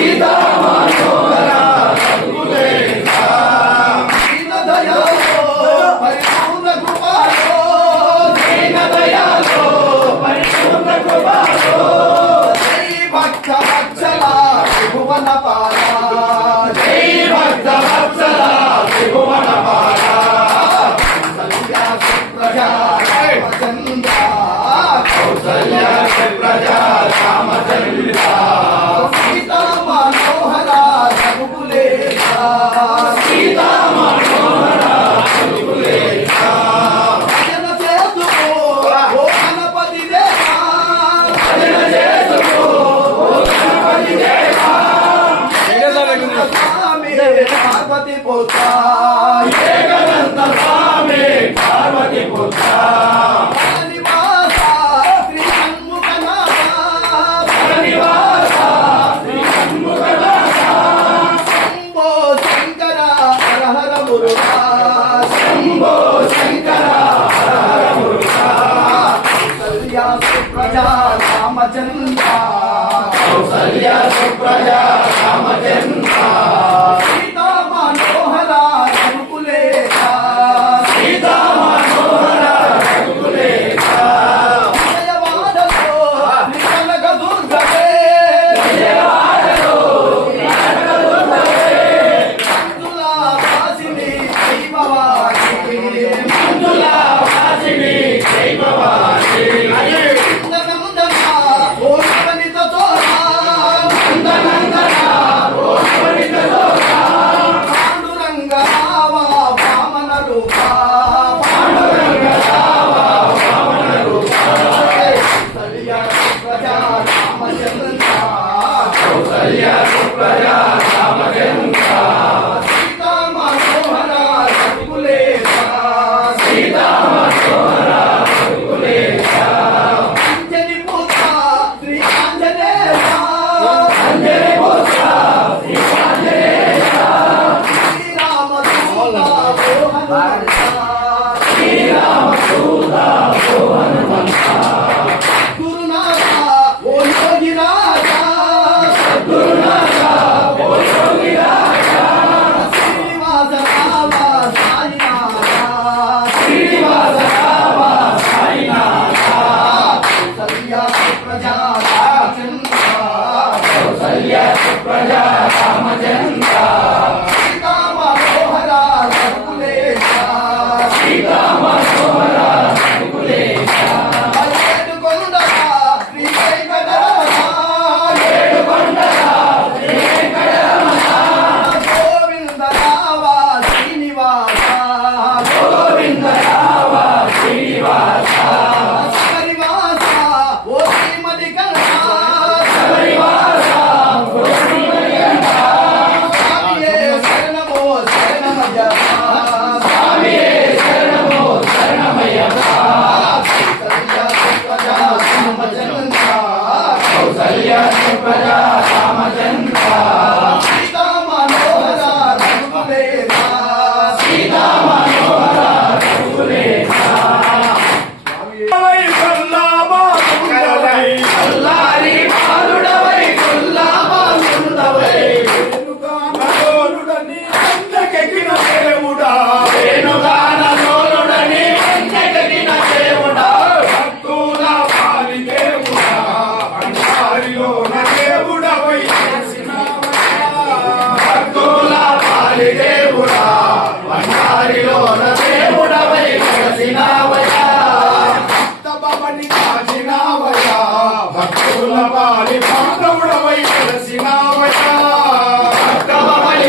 Віда! Oh, yeah. పాలి పాండవుడవై వెలసినావయ్యా భక్తమై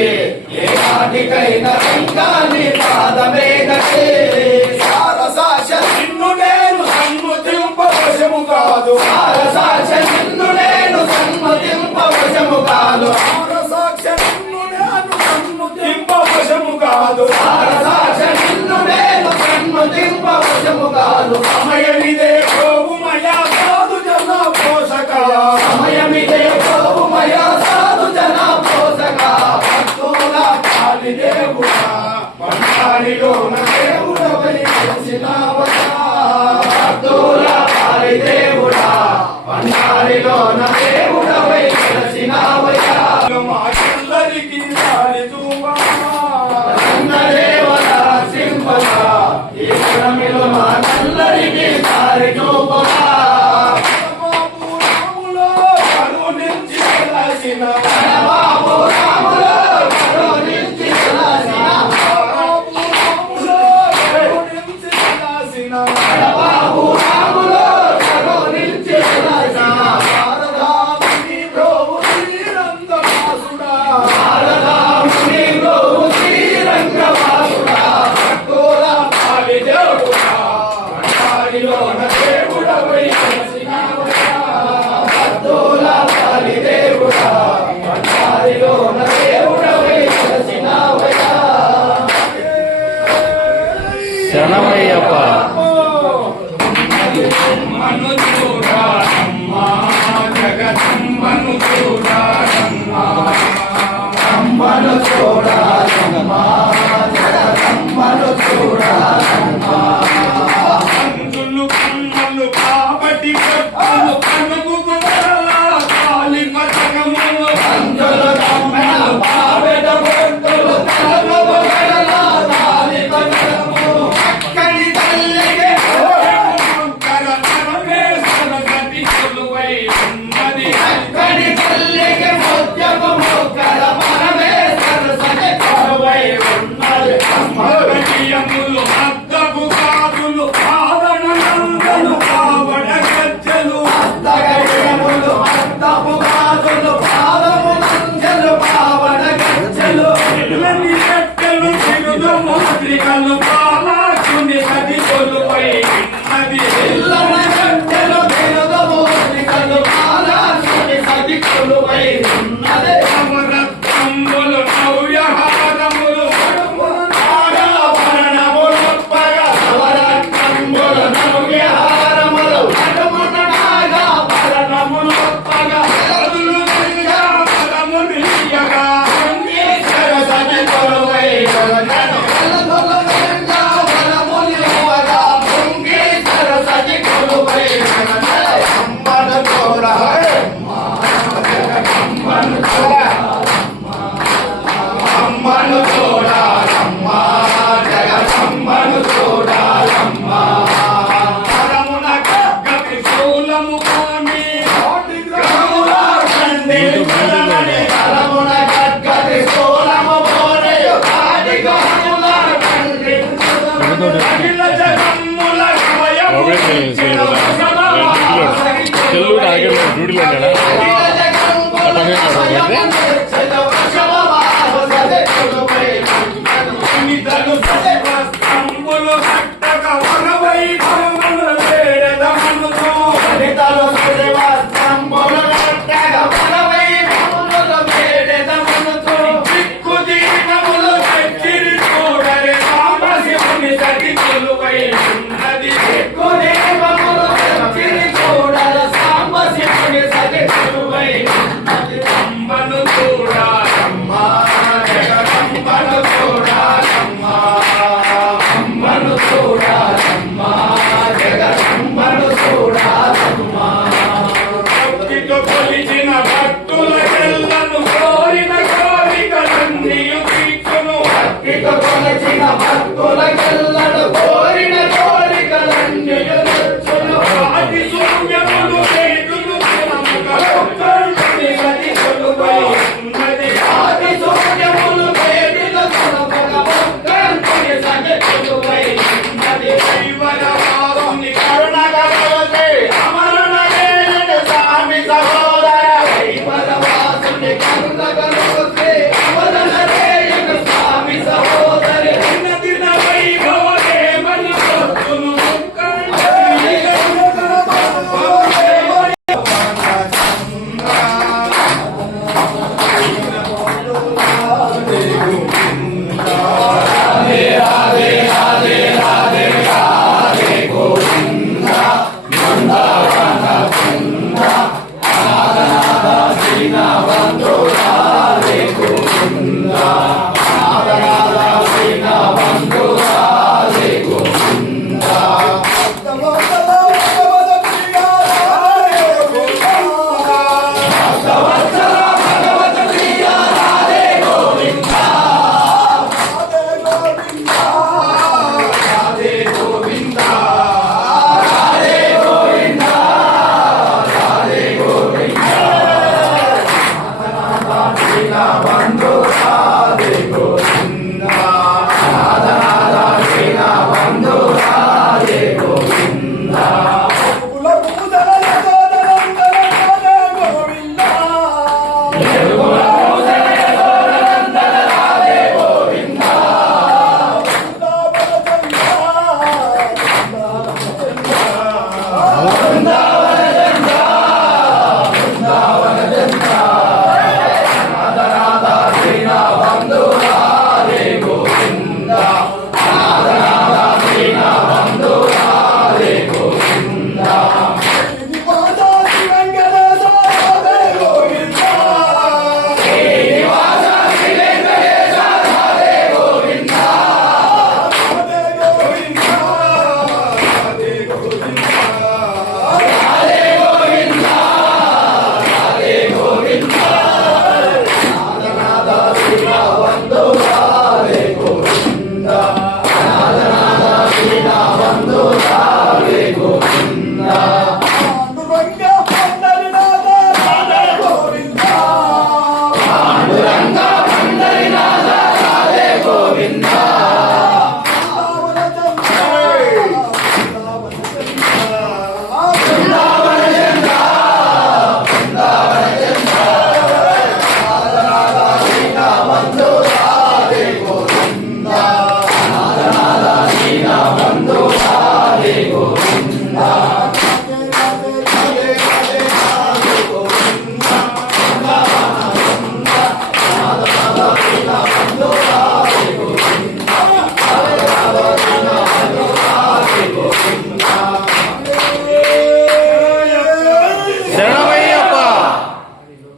ఏ నాటికైన రంగాన్ని పాదమేనటే సారసాశ నిన్ను నేను సమ్మతింపవశము కాదు. సారసాశ నిన్ను నేను సమ్మతింపవశము కాదు. సారసాక్ష నిన్ను నేను సమ్మతింపవశము కాదు. సారసాశ నిన్ను నేను సమ్మతింపవశము కాదు. సమయం ముద్రికలు పాలాకుని నది తొలుపై నది ఎల్లమ గంటలు బిరుగ ముద్రికలు పాలాకుని నది తొలుపై Gracias.